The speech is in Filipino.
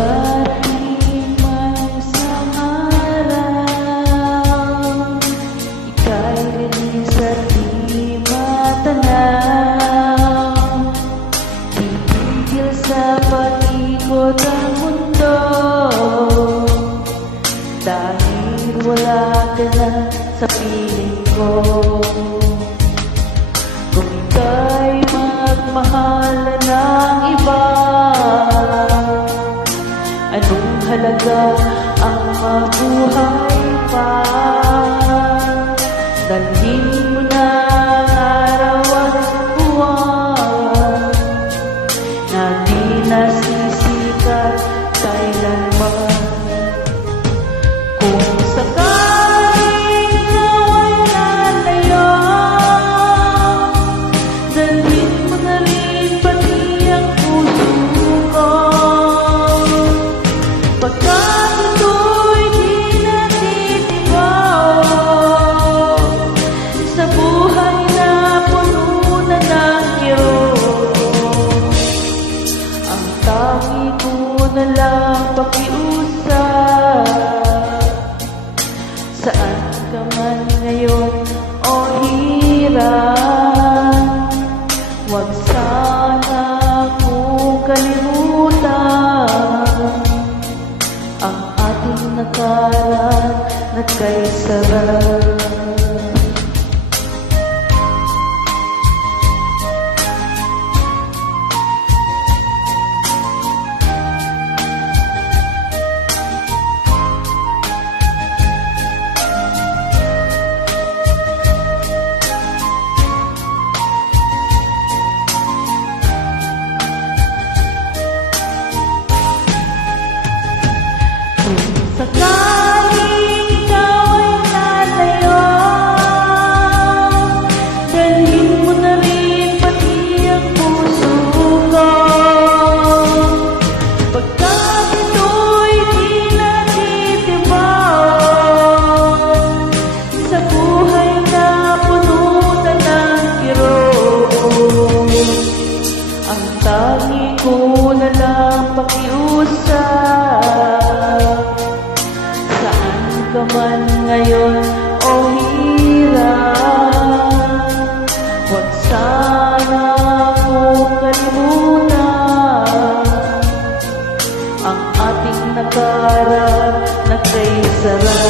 Darating man isang araw, ika'y linis at di matanaw. Tigil sa pag-ikot ang mundo, dahil wala ka na sa piling ko. Kung ika'y magmahal na ng iba, anong halaga ang mabuhay pa? Dalhin mo na ang araw at buwan na di nasisikat kailanman. Kung sakaling ikaw ay lalayo, dalhin mo na rin pati ang puso ko. Pagkat ito'y di natitibaw sa buhay na puno na ng kirot, ang tangi ko na lang pakiusap. Saan ka man ngayon o hirap, huwag sana kong kalimutan ang ating nakaraan na kay sarap. Sakaling ikaw ay lalayo, dalhin mo na rin pati ang puso ko. Pagkat ito'y di natitibaw sa buhay na puno na ng kirot, ang tangi ko na lang pakiusap. Ka man ngayon o hirap, huwag sana kong kalimutan ang ating nakaraan na kay sarap.